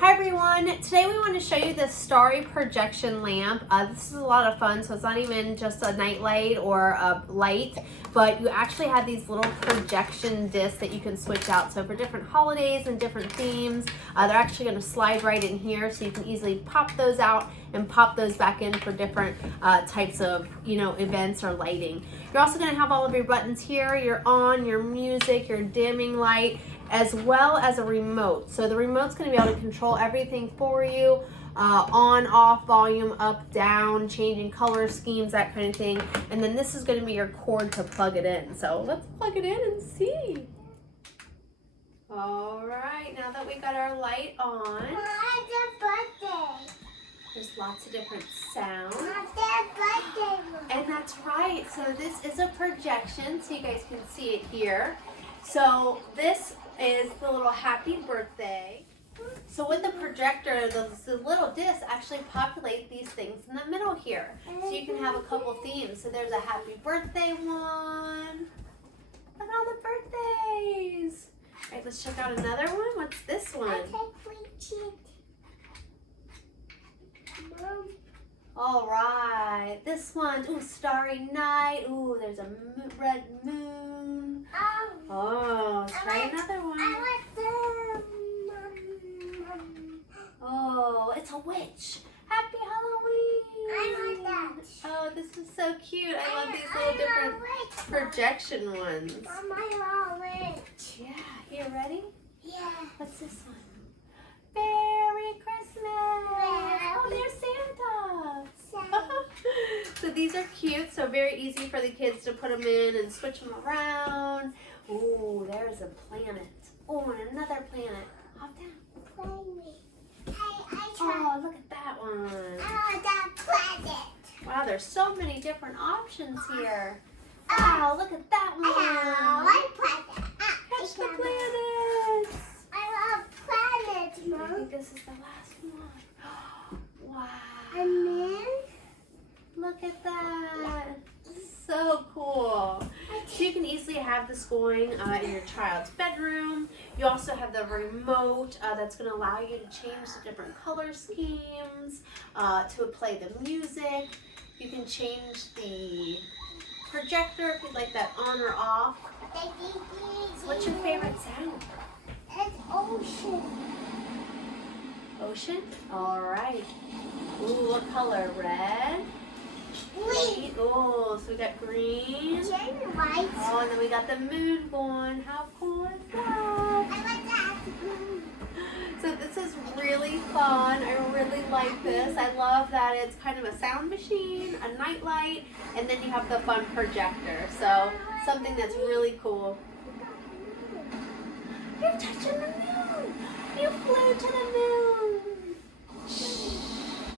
Hi everyone, today we want to show you the starry projection lamp. This is a lot of fun, so it's not even just a night light or a light, but you actually have these little projection discs that you can switch out. So for different holidays and different themes, they're actually going to slide right in here, so you can easily pop those out and pop those back in for different types of events or lighting. You're also going to have all of your buttons here, your on, your music, your dimming light, as well as a remote. So the remote's going to be able to control everything for you, on, off, volume, up, down, changing color schemes, that kind of thing. And then this is going to be your cord to plug it in. So let's plug it in and see. All right, now that we got our light on, there's lots of different sounds. And that's right, so this is a projection, so you guys can see it here. So this is the little happy birthday. So with the projector, the little discs actually populate these things in the middle here. So you can have a couple themes. So there's a happy birthday one. Look at all the birthdays. All right, let's check out another one. What's this one? All right, this one, ooh, starry night. Ooh, there's a red moon. Oh, let's try another one. Oh, it's a witch. Happy Halloween. Oh, this is so cute. I love these little different projection ones. Yeah, you ready? Yeah. What's this one? Merry Christmas. Oh, there's Santa. So these are cute, so very easy for the kids to put them in and switch them around. Ooh, there's a planet. Oh, and another planet. Hop down. Oh, look at that one. Wow, there's so many different options here. Wow, look at that one. Catch the planets. I think this is the last one. Wow. And then? Look at that. So cool. So you can easily have this going in your child's bedroom. You also have the remote that's going to allow you to change the different color schemes, to play the music. You can change the projector if you'd like that on or off. So what's your favorite sound? It's ocean. Ocean? All right. Ooh, what color? Red? Green. Oh, so we got green. White. Oh, and then we got the moon going. How cool is that? I like that. So this is really fun. I really like this. I love that it's kind of a sound machine, a night light, and then you have the fun projector. So something that's really cool. You're touching the moon. You flew to the